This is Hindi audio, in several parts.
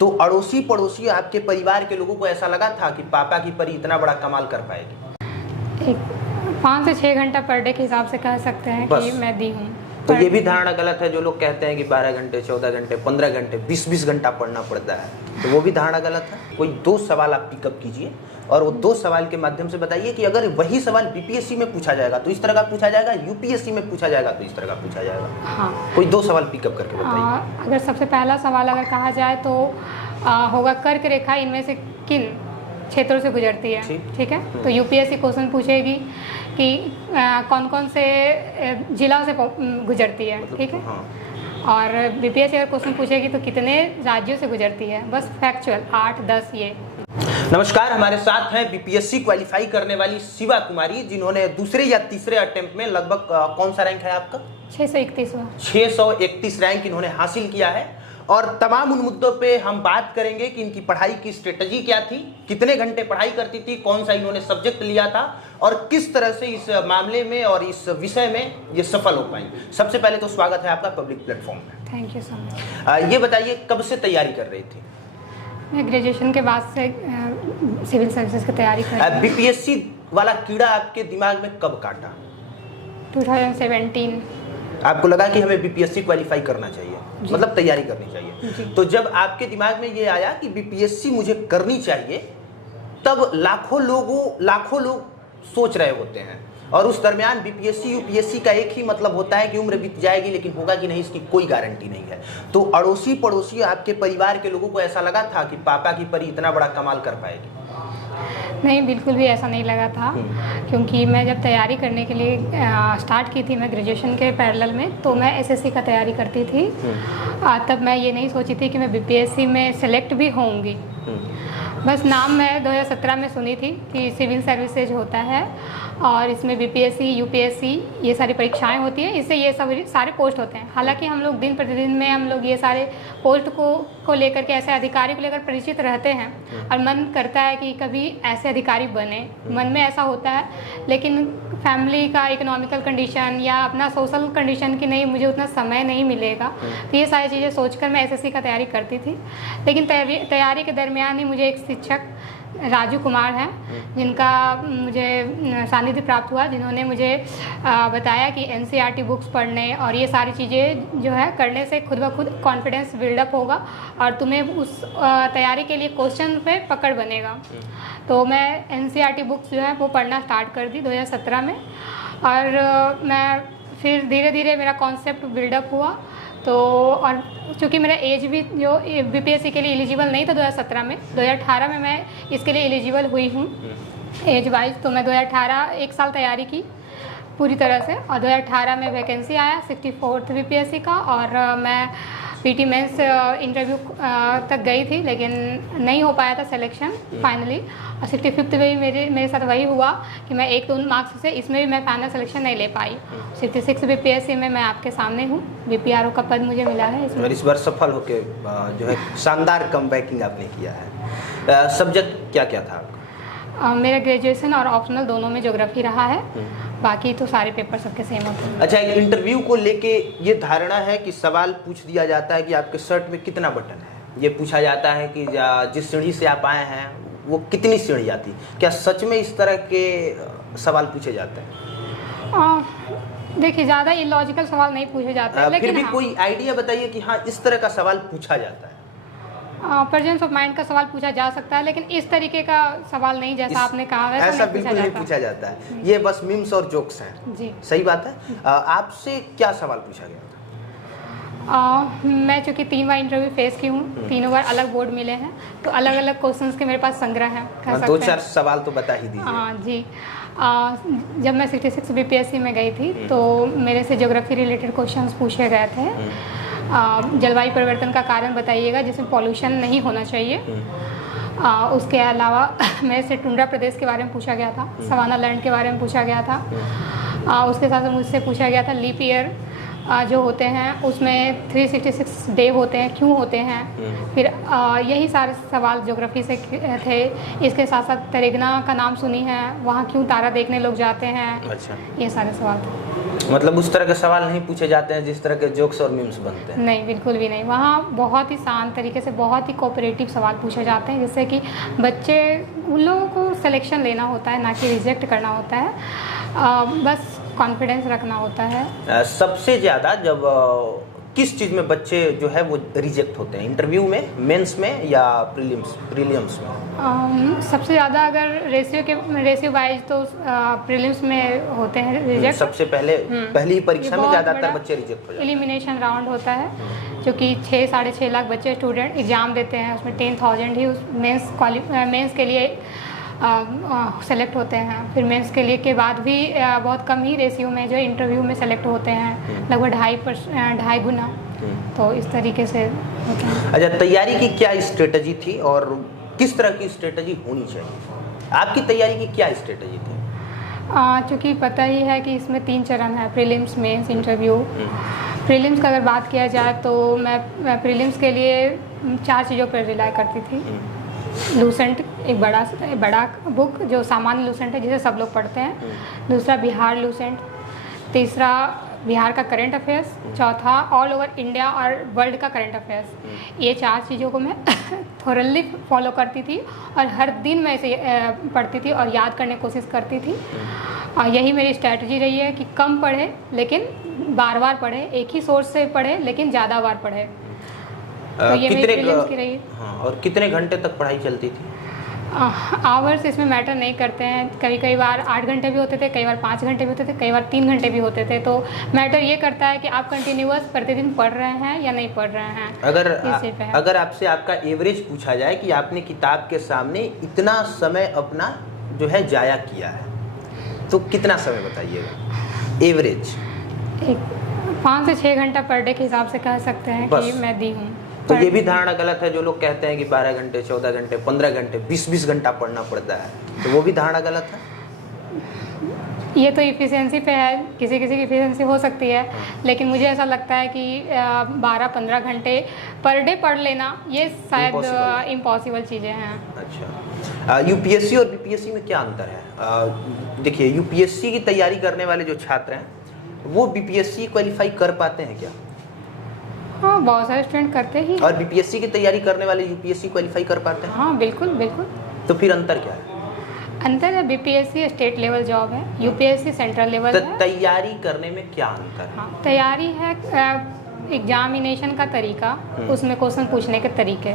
तो अड़ोसी पड़ोसी आपके परिवार के लोगों को ऐसा लगा था कि पापा की परी इतना बड़ा कमाल कर पाएगी? 5 से 6 घंटा पर डे के हिसाब से कह सकते हैं कि मैं दी हूँ। तो ये भी धारणा गलत है जो लोग कहते हैं कि 12 घंटे 14 घंटे 15 घंटे 20-20 घंटा पढ़ना पड़ता है, तो वो भी धारणा गलत है। कोई 2 सवाल आप पिकअप कीजिए और वो 2 सवाल के माध्यम से बताइए कि अगर वही सवाल बीपीएससी में पूछा जाएगा तो इस तरह का पूछा जाएगा, यूपीएससी में पूछा जाएगा तो इस तरह का पूछा जाएगा। हाँ, कोई 2 सवाल पिकअप करके बताइए। अगर सबसे पहला सवाल अगर कहा जाए तो होगा कर्क रेखा इनमें से किन क्षेत्रों से गुजरती है? ठीक है, तो यूपीएससी क्वेश्चन पूछेगी कि कौन कौन से जिला से गुजरती है, ठीक है। और बीपीएससी अगर क्वेश्चन पूछेगी तो कितने राज्यों से गुजरती है, बस फैक्चुअल 8, 10 ये। नमस्कार, हमारे साथ हैं बीपीएससी क्वालिफाई करने वाली शिवा कुमारी, जिन्होंने दूसरे या तीसरे अटेम्प्ट में लगभग कौन सा रैंक है आपका? 631 रैंक इन्होंने हासिल किया है। और तमाम उन मुद्दों पे हम बात करेंगे कि इनकी पढ़ाई की स्ट्रेटजी क्या थी, कितने घंटे पढ़ाई करती थी, कौन सा इन्होंने सब्जेक्ट लिया था और किस तरह से इस मामले में और इस विषय में ये सफल हो पाई। सबसे पहले तो स्वागत है आपका पब्लिक प्लेटफॉर्म में। Thank you so much. ये बताइए कब से तैयारी कर रही थी? मैं ग्रेजुएशन के बाद से सिविल सर्विसेज की तैयारी कर रही हूँ। बीपीएससी वाला कीड़ा आपके दिमाग में कब काटा? 2017। आपको लगा कि हमें बीपीएससी क्वालिफाई करना चाहिए, मतलब तैयारी करनी चाहिए। तो जब आपके दिमाग में ये आया कि बीपीएससी मुझे करनी चाहिए, तब लाखों लोग सोच रहे होते हैं और उस दरमियान बीपीएससी यूपीएससी का एक ही मतलब होता है कि उम्र बीत जाएगी, लेकिन होगा कि नहीं इसकी कोई गारंटी नहीं है। तो अड़ोसी पड़ोसी आपके परिवार के लोगों को ऐसा लगा था कि पापा की परी इतना बड़ा कमाल कर पाएगी? नहीं, बिल्कुल भी ऐसा नहीं लगा था, क्योंकि मैं जब तैयारी करने के लिए स्टार्ट की थी मैं ग्रेजुएशन के पैरेलल में, तो मैं एसएससी का तैयारी करती थी। तब मैं ये नहीं सोची थी कि मैं बीपीएससी में सेलेक्ट भी होंगी। बस नाम मैं 2017 में सुनी थी कि सिविल सर्विसेज होता है और इसमें बीपीएससी यूपीएससी ये सारी परीक्षाएं होती हैं, इससे ये सब सारे पोस्ट होते हैं। हालांकि हम लोग दिन प्रतिदिन में हम लोग ये सारे पोस्ट को लेकर के ऐसे अधिकारी को लेकर परिचित रहते हैं और मन करता है कि कभी ऐसे अधिकारी बने, मन में ऐसा होता है। लेकिन फैमिली का इकोनॉमिकल कंडीशन या अपना सोशल कंडीशन की नहीं, मुझे उतना समय नहीं मिलेगा, तो ये सारी चीज़ें सोचकर मैं एसएससी का तैयारी करती थी। लेकिन तैयारी के दरमियान ही मुझे एक शिक्षक राजू कुमार हैं, जिनका मुझे सानिध्य प्राप्त हुआ, जिन्होंने मुझे बताया कि एनसीईआरटी बुक्स पढ़ने और ये सारी चीज़ें जो है करने से खुद ब खुद कॉन्फिडेंस बिल्डअप होगा और तुम्हें उस तैयारी के लिए क्वेश्चन पे पकड़ बनेगा। तो मैं एनसीईआरटी बुक्स जो है वो पढ़ना स्टार्ट कर दी 2017 में और मैं फिर धीरे धीरे मेरा कॉन्सेप्ट बिल्डअप हुआ। तो और चूँकि मेरा एज भी जो बीपीएससी के लिए एलिजिबल नहीं था 2017 में, 2018 में मैं इसके लिए एलिजिबल हुई हूँ एज वाइज। तो मैं 2018 1 साल तैयारी की पूरी तरह से और 2018 में वैकेंसी आया 64th बीपीएससी का और मैं पीटी मेंस इंटरव्यू तक गई थी, लेकिन नहीं हो पाया था सिलेक्शन फाइनली। और 65th में भी मेरे साथ वही हुआ कि मैं 1-2 मार्क्स से इसमें भी मैं फाइनल सिलेक्शन नहीं ले पाई। 66 बीपीएससी में मैं आपके सामने हूँ, बीपीआरओ का पद मुझे मिला है इसमें। इस बार सफल होके जो है शानदार कमबैकिंग आपने किया है। सब्जेक्ट क्या क्या था आपका? मेरा ग्रेजुएशन और ऑप्शनल दोनों में ज्योग्राफी रहा है, बाकी तो सारे पेपर सबके सेम होते हैं। अच्छा, एक इंटरव्यू को लेके ये धारणा है कि सवाल पूछ दिया जाता है कि आपके शर्ट में कितना बटन है, ये पूछा जाता है कि जिस सीढ़ी से आप आए हैं वो कितनी सीढ़ी आती। क्या सच में इस तरह के सवाल पूछे जाते हैं? देखिए, ज़्यादा इलॉजिकल सवाल नहीं पूछे जाते हैं, लेकिन फिर भी कोई आइडिया बताइए कि हाँ इस तरह का सवाल पूछा जाता है। प्रेजेंस ऑफ माइंड का सवाल पूछा जा सकता है, लेकिन इस तरीके का सवाल नहीं जैसा आपने कहा वैसा ऐसा बिल्कुल नहीं पूछा जाता है। ये बस मीम्स और जोक्स हैं जी। सही बात है। आपसे क्या सवाल पूछा गया था? मैं चूँकि 3 बार इंटरव्यू फेस की हूँ, तीनों बार अलग बोर्ड मिले हैं, तो अलग अलग क्वेश्चंस के मेरे पास संग्रह है। 2-4 सवाल तो बता ही दीजिए। हाँ जी। जब मैं 66 बीपीएससी में गई थी तो मेरे से ज्योग्राफी रिलेटेड क्वेश्चंस पूछे गए थे। जलवायु परिवर्तन का कारण बताइएगा जिसमें पॉल्यूशन नहीं होना चाहिए। उसके अलावा मेरे से टुंड्रा प्रदेश के बारे में पूछा गया था, सवाना लैंड के बारे में पूछा गया था। उसके साथ मुझसे पूछा गया था लीप ईयर जो होते हैं उसमें 366 डे होते हैं, क्यों होते हैं। फिर यही सारे सवाल ज्योग्राफी से थे। इसके साथ साथ तेरेगना का नाम सुनी है, वहाँ क्यों तारा देखने लोग जाते हैं। अच्छा। ये सारे सवाल थे। मतलब उस तरह के सवाल नहीं पूछे जाते हैं जिस तरह के जोक्स और मीम्स बनते हैं? नहीं, बिल्कुल भी नहीं। वहाँ बहुत ही शांत तरीके से, बहुत ही कोऑपरेटिव सवाल पूछे जाते हैं, जिससे कि बच्चे, उन लोगों को सिलेक्शन लेना होता है, ना कि रिजेक्ट करना होता है। बस कॉन्फिडेंस रखना होता है। सबसे ज़्यादा जब किस चीज़ में बच्चे जो है वो रिजेक्ट होते हैं? इंटरव्यू में, मेंस में या प्रीलिम्स में? सबसे ज़्यादा अगर रेशियो वाइज तो प्रीलिम्स में होते हैं रिजेक्ट। सबसे पहली परीक्षा में ज़्यादातर बच्चे रिजेक्ट हो जाते हैं। एलिमिनेशन राउंड होता है, जो कि 6-6.5 लाख बच्चे स्टूडेंट एग्ज़ाम देते हैं, उसमें 10,000 ही उस मेंस के लिए सेलेक्ट होते हैं। फिर मेंस के लिए के बाद भी बहुत कम ही रेशियो में जो इंटरव्यू में सेलेक्ट होते हैं, लगभग 2.5 गुना। तो इस तरीके से होता है। अच्छा, तैयारी की क्या स्ट्रेटजी थी और किस तरह की स्ट्रेटजी होनी चाहिए? आपकी तैयारी की क्या स्ट्रेटजी थी? चूँकि पता ही है कि इसमें 3 चरण है, प्रीलिम्स, मेंस, इंटरव्यू। प्रीलिम्स का अगर बात किया जाए तो मैं प्रीलिम्स के लिए 4 चीज़ों पर रिलाई करती थी। लूसेंट, एक बड़ा बुक जो सामान्य लूसेंट है जिसे सब लोग पढ़ते हैं। दूसरा बिहार लूसेंट। तीसरा बिहार का करंट अफेयर्स। चौथा ऑल ओवर इंडिया और वर्ल्ड का करंट अफेयर्स। ये 4 चीज़ों को मैं थोरली फॉलो करती थी और हर दिन मैं इसे पढ़ती थी और याद करने की कोशिश करती थी। और यही मेरी स्ट्रैटेजी रही है कि कम पढ़े लेकिन बार बार पढ़े, एक ही सोर्स से पढ़े लेकिन ज़्यादा बार पढ़े। तो ये मेरी प्रीलिम्स की रही। हाँ, और कितने घंटे तक पढ़ाई चलती थी? आवर्स इसमें मैटर नहीं करते हैं। कई बार 8 घंटे भी होते थे, कई बार 5 घंटे भी होते थे, कई बार 3 घंटे भी होते थे। तो मैटर ये करता है कि आप कंटिन्यूअस प्रतिदिन पढ़ रहे हैं या नहीं पढ़ रहे हैं। अगर आपसे आपका एवरेज पूछा जाए कि आपने किताब के सामने इतना समय अपना जो है जाया किया है, तो कितना समय बताइएगा एवरेज? 5 से 6 घंटा पर डे के हिसाब से कह सकते हैं कि मैं दी हूँ। तो ये भी धारणा गलत है जो लोग कहते हैं कि 12 घंटे, 14 घंटे, 15 घंटे, 20 घंटा पढ़ना पड़ता है, तो वो भी धारणा गलत है। ये तो इफ़िशियंसी पे है, किसी की इफ़िशियंसी हो सकती है, लेकिन मुझे ऐसा लगता है कि 12-15 घंटे पर डे पढ़ लेना ये शायद इम्पॉसिबल चीज़ें हैं। अच्छा, यूपीएससी और बीपीएससी में क्या अंतर है? देखिए, यूपीएससी की तैयारी करने वाले जो छात्र हैं वो बीपीएससी क्वालिफाई कर पाते हैं क्या? हाँ, बहुत सारे स्टूडेंट करते ही। और बीपीएससी की तैयारी करने वाले यूपीएससी क्वालिफाई कर पाते हैं? हाँ, बिल्कुल बिल्कुल। तो फिर अंतर क्या है? अंतर है, बीपीएससी स्टेट लेवल जॉब है, यूपीएससी सेंट्रल लेवल है। तैयारी करने में क्या अंतर है? हाँ, तैयारी है एग्जामिनेशन का तरीका, उसमें क्वेश्चन पूछने के तरीके।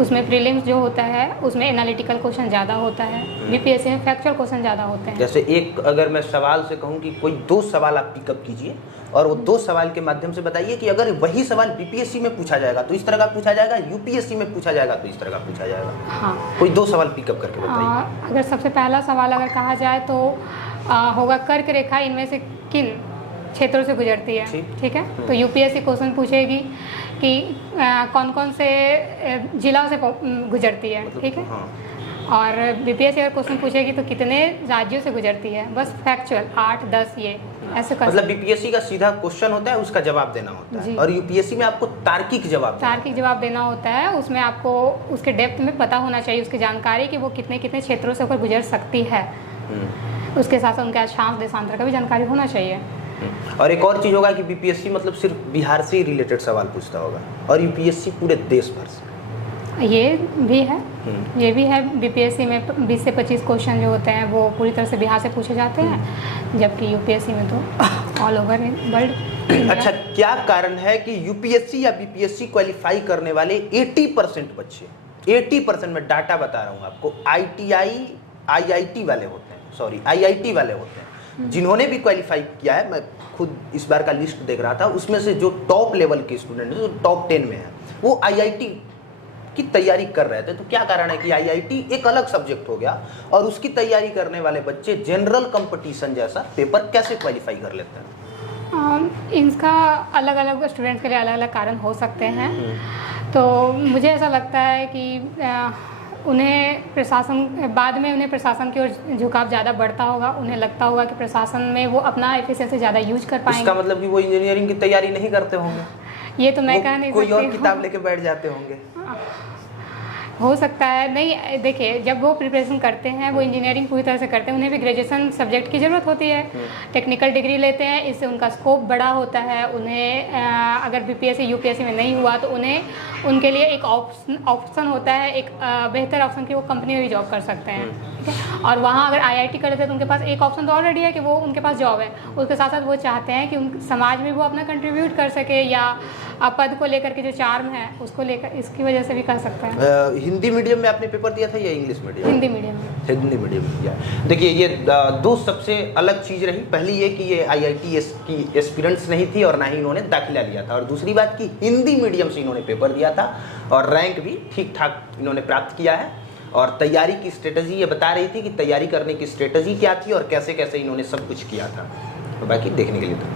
उसमें प्रीलिम्स जो होता है उसमें एनालिटिकल क्वेश्चन ज़्यादा होता है, बीपीएससी में फैक्चुअल क्वेश्चन ज़्यादा होते हैं। जैसे एक अगर मैं सवाल से कहूँ कि कोई 2 सवाल आप पिकअप कीजिए और वो 2 सवाल के माध्यम से बताइए कि अगर वही सवाल बीपीएससी में पूछा जाएगा तो इस तरह का पूछा जाएगा, यूपीएससी में पूछा जाएगा तो इस तरह का पूछा जाएगा। हाँ, कोई 2 सवाल पिकअप करके बताइए। अगर सबसे पहला सवाल अगर कहा जाए तो होगा कर्क रेखा इनमें से किन क्षेत्रों से गुजरती है, ठीक है। तो यूपीएससी क्वेश्चन पूछेगी कि कौन कौन से जिला से गुजरती है, ठीक है। और बीपीएससी अगर क्वेश्चन पूछेगी तो कितने राज्यों से गुजरती है, बस फैक्चुअल 8, 10 ये ऐसे कर। मतलब बीपीएससी का सीधा क्वेश्चन होता है, उसका जवाब देना होता है, और यूपीएससी में आपको तार्किक जवाब देना होता है। उसमें आपको उसके डेप्थ में पता होना चाहिए, उसकी जानकारी कि वो कितने कितने क्षेत्रों से होकर गुजर सकती है। उसके साथ साथ उनके अक्षांश देशांतर का भी जानकारी होना चाहिए। और एक और चीज़ होगा कि बीपीएससी मतलब सिर्फ बिहार से ही रिलेटेड सवाल पूछता होगा और यूपीएससी पूरे देश भर से। ये भी है बीपीएससी में 20 से 25 क्वेश्चन जो होते हैं वो पूरी तरह से बिहार से पूछे जाते हैं, जबकि यूपीएससी में तो ऑल ओवर वर्ल्ड। अच्छा, क्या कारण है कि यूपीएससी या बीपीएससी क्वालिफाई करने वाले 80% बच्चे, 80% में डाटा बता रहा हूँ आपको, आईआईटी वाले होते हैं, जिन्होंने भी क्वालिफाई किया है। मैं खुद इस बार का लिस्ट देख रहा था, उसमें से जो टॉप लेवल के स्टूडेंट हैं, जो टॉप 10 में है, वो आईआईटी की तैयारी कर रहे थे। तो क्या कारण है कि आईआईटी एक अलग सब्जेक्ट हो गया और उसकी तैयारी करने वाले बच्चे जनरल कंपटीशन जैसा पेपर कैसे क्वालिफाई कर लेते हैं? इनका अलग अलग स्टूडेंट्स के लिए अलग अलग कारण हो सकते हैं। तो मुझे ऐसा लगता है कि उन्हें बाद में उन्हें प्रशासन की ओर झुकाव ज़्यादा बढ़ता होगा। उन्हें लगता होगा कि प्रशासन में वो अपना एफिशिएंसी ज़्यादा यूज कर पाएंगे। इसका मतलब कि वो इंजीनियरिंग की तैयारी नहीं करते होंगे? ये तो मैं कह नहीं सकती। कोई और किताब लेके बैठ जाते होंगे। हो सकता है। नहीं, देखिए, जब वो प्रिपरेशन करते हैं, वो इंजीनियरिंग पूरी तरह से करते हैं, उन्हें भी ग्रेजुएशन सब्जेक्ट की ज़रूरत होती है। टेक्निकल डिग्री लेते हैं, इससे उनका स्कोप बड़ा होता है। उन्हें अगर बीपीएससी यूपीएससी में नहीं हुआ तो उन्हें उनके लिए एक ऑप्शन होता है, एक बेहतर ऑप्शन कि वो कंपनी में भी जॉब कर सकते हैं। ठीक है, और वहाँ अगर आईआईटी कर लेते हैं तो उनके पास एक ऑप्शन तो ऑलरेडी है कि वो उनके पास जॉब है। उसके साथ साथ वो चाहते हैं कि उन समाज में वो अपना कंट्रीब्यूट कर सके, या पद को लेकर के जो चार्म है उसको लेकर, इसकी वजह से भी कर सकता है। हिंदी मीडियम में आपने पेपर दिया था या इंग्लिश मीडियम? हिंदी मीडियम में। हिंदी मीडियम में दिया। देखिए, ये दो सबसे अलग चीज़ रही। पहली ये कि ये आईआईटी की एस्पिरेंट्स नहीं थी और ना ही इन्होंने दाखिला लिया था, और दूसरी बात कि हिंदी मीडियम से इन्होंने पेपर दिया था और रैंक भी ठीक ठाक इन्होंने प्राप्त किया है। और तैयारी की स्ट्रेटजी ये बता रही थी कि तैयारी करने की स्ट्रेटजी क्या थी और कैसे कैसे इन्होंने सब कुछ किया था। तो बाकी देखने के लिए था।